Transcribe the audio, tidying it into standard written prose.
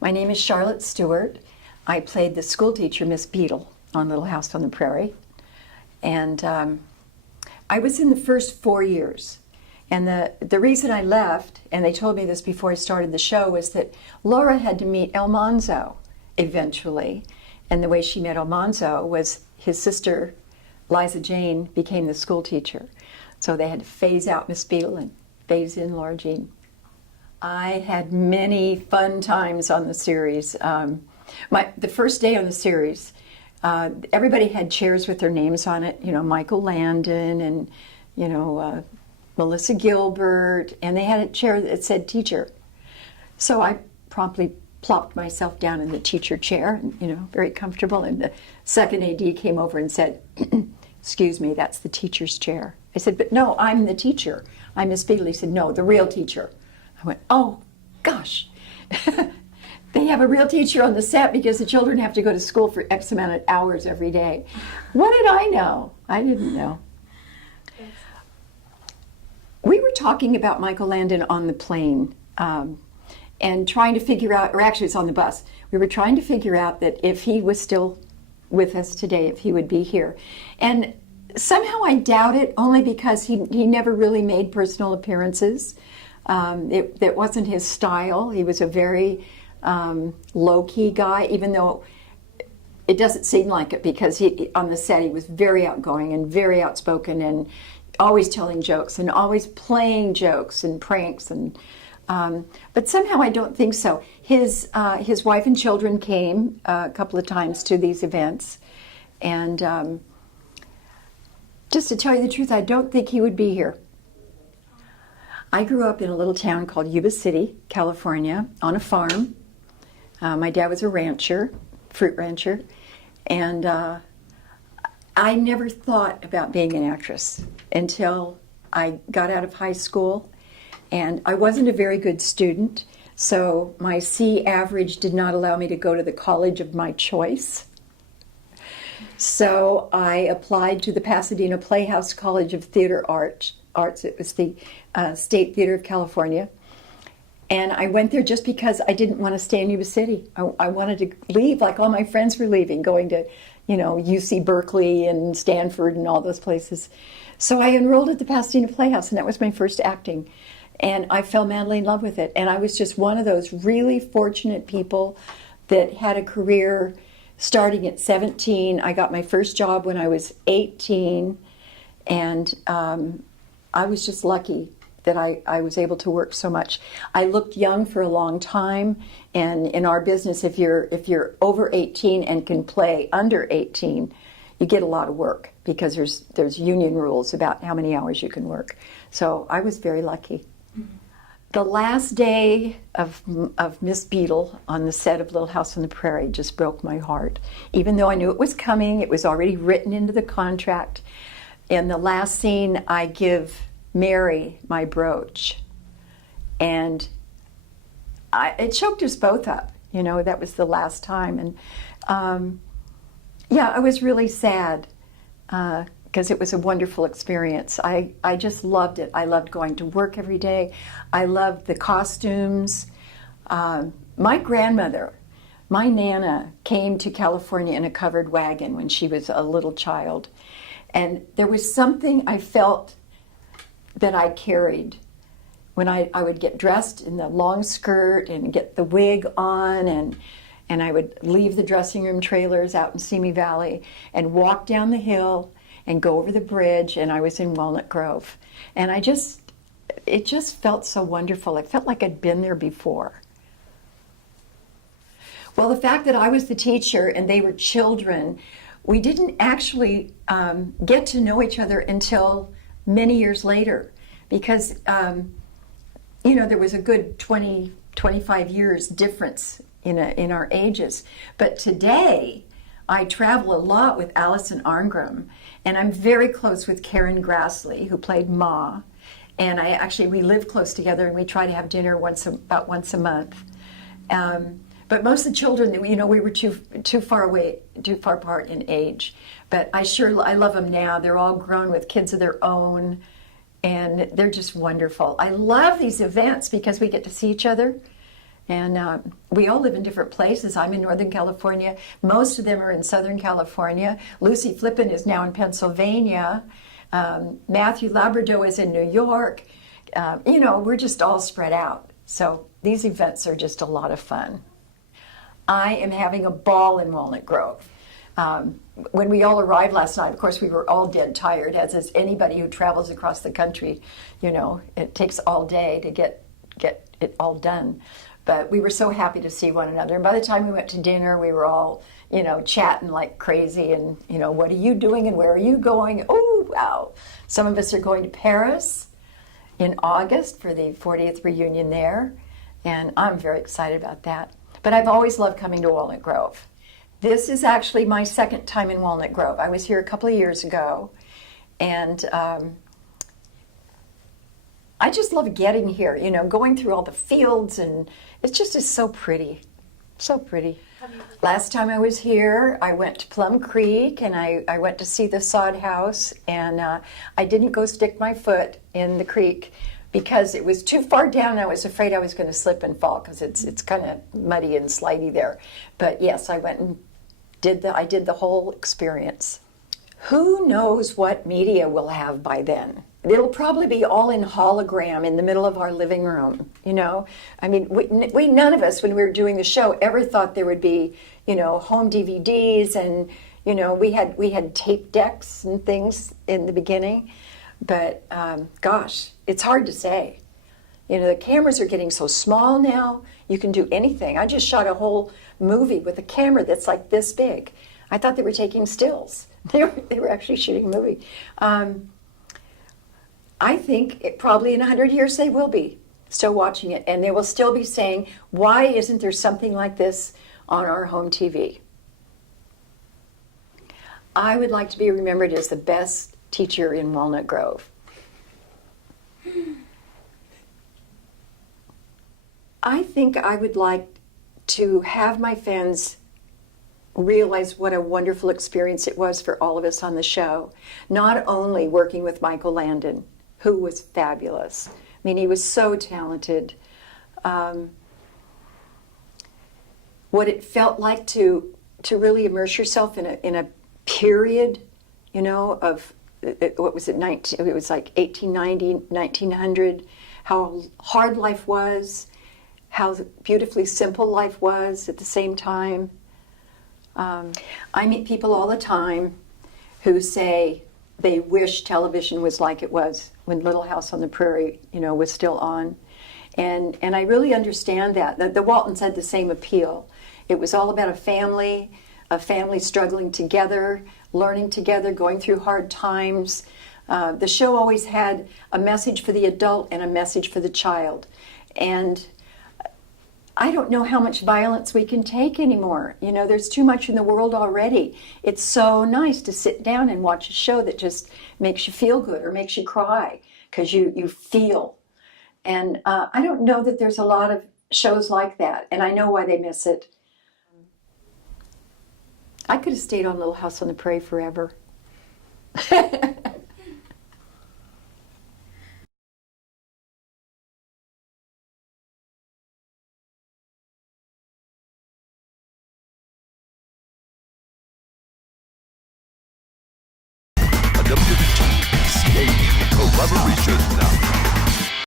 My name is Charlotte Stewart. I played the school teacher, Miss Beadle, on Little House on the Prairie. And I was in the first 4 years. And the reason I left, and they told me this before I started the show, was that Laura had to meet Almanzo eventually. And the way she met Almanzo was his sister, Liza Jane, became the school teacher. So they had to phase out Miss Beadle and phase in Laura Jean. I had many fun times on the series. The first day on the series, everybody had chairs with their names on it. You know, Michael Landon and, Melissa Gilbert, and they had a chair that said teacher. So I promptly plopped myself down in the teacher chair, and, very comfortable. And the second AD came over and said, "Excuse me, that's the teacher's chair." I said, "But no, I'm the teacher. I'm Miss Beadle." He said, "No, the real teacher." I went, "Oh, gosh." They have a real teacher on the set because the children have to go to school for X amount of hours every day. What did I know? I didn't know. We were talking about Michael Landon on the plane and trying to figure out, or actually it's on the bus, we were trying to figure out that if he was still with us today, if he would be here. And somehow I doubt it, only because he never really made personal appearances. That wasn't his style. He was a very low-key guy, even though it doesn't seem like it, because on the set he was very outgoing and very outspoken and always telling jokes and always playing jokes and pranks. And but somehow I don't think so. His wife and children came a couple of times to these events, and just to tell you the truth, I don't think he would be here. I grew up in a little town called Yuba City, California, on a farm. My dad was a rancher, fruit rancher, and I never thought about being an actress until I got out of high school. And I wasn't a very good student, so my C average did not allow me to go to the college of my choice. So I applied to the Pasadena Playhouse College of Theater Arts. It was the State Theater of California. And I went there just because I didn't want to stay in Yuba City. I wanted to leave like all my friends were leaving, going to, UC Berkeley and Stanford and all those places. So I enrolled at the Pasadena Playhouse, and that was my first acting. And I fell madly in love with it. And I was just one of those really fortunate people that had a career starting at 17. I got my first job when I was 18. And I was just lucky that I was able to work so much. I looked young for a long time. And in our business, if you're over 18 and can play under 18, you get a lot of work because there's union rules about how many hours you can work. So I was very lucky. The last day of Miss Beadle on the set of Little House on the Prairie just broke my heart. Even though I knew it was coming, it was already written into the contract. In the last scene, I give Mary my brooch. And it choked us both up. That was the last time. And I was really sad. Because it was a wonderful experience. I just loved it. I loved going to work every day. I loved the costumes. My grandmother, my Nana, came to California in a covered wagon when she was a little child. And there was something I felt that I carried when I would get dressed in the long skirt and get the wig on, and I would leave the dressing room trailers out in Simi Valley and walk down the hill and go over the bridge, and I was in Walnut Grove. And it just felt so wonderful. It felt like I'd been there before. Well, the fact that I was the teacher and they were children, we didn't actually get to know each other until many years later, because, there was a good 20, 25 years difference in our ages. But today, I travel a lot with Allison Arngrim, and I'm very close with Karen Grassley, who played Ma. And we live close together, and we try to have dinner about once a month. But most of the children, we were too far apart in age. But I love them now. They're all grown with kids of their own, and they're just wonderful. I love these events because we get to see each other. And we all live in different places. I'm in Northern California. Most of them are in Southern California. Lucy Flippin is now in Pennsylvania. Matthew Labrador is in New York. We're just all spread out. So these events are just a lot of fun. I am having a ball in Walnut Grove. When we all arrived last night, of course, we were all dead tired, as is anybody who travels across the country. It takes all day to get it all done. But we were so happy to see one another. And by the time we went to dinner, we were all, chatting like crazy. And, what are you doing and where are you going? Oh, wow. Some of us are going to Paris in August for the 40th reunion there. And I'm very excited about that. But I've always loved coming to Walnut Grove. This is actually my second time in Walnut Grove. I was here a couple of years ago. And I just love getting here, going through all the fields, and it just is so pretty, so pretty. Last time I was here, I went to Plum Creek, and I went to see the sod house, and I didn't go stick my foot in the creek because it was too far down, and I was afraid I was going to slip and fall because it's kind of muddy and slidey there. But yes, I went and did the whole experience. Who knows what media we'll have by then? It'll probably be all in hologram in the middle of our living room, I mean, we none of us, when we were doing the show, ever thought there would be, home DVDs, and, we had tape decks and things in the beginning. But, gosh, it's hard to say. The cameras are getting so small now, you can do anything. I just shot a whole movie with a camera that's like this big. I thought they were taking stills. They were actually shooting a movie. I think probably in 100 years they will be still watching it, and they will still be saying, why isn't there something like this on our home TV? I would like to be remembered as the best teacher in Walnut Grove. I think I would like to have my fans realize what a wonderful experience it was for all of us on the show. Not only working with Michael Landon, who was fabulous. I mean, he was so talented. What it felt like to really immerse yourself in a period, of what was it? It was like 1890, 1900. How hard life was, how beautifully simple life was at the same time. I meet people all the time who say they wish television was like it was when Little House on the Prairie, was still on. And I really understand that. The Waltons had the same appeal. It was all about a family struggling together, learning together, going through hard times. The show always had a message for the adult and a message for the child. And I don't know how much violence we can take anymore. There's too much in the world already. It's so nice to sit down and watch a show that just makes you feel good or makes you cry because you feel. And I don't know that there's a lot of shows like that, and I know why they miss it. I could have stayed on Little House on the Prairie forever.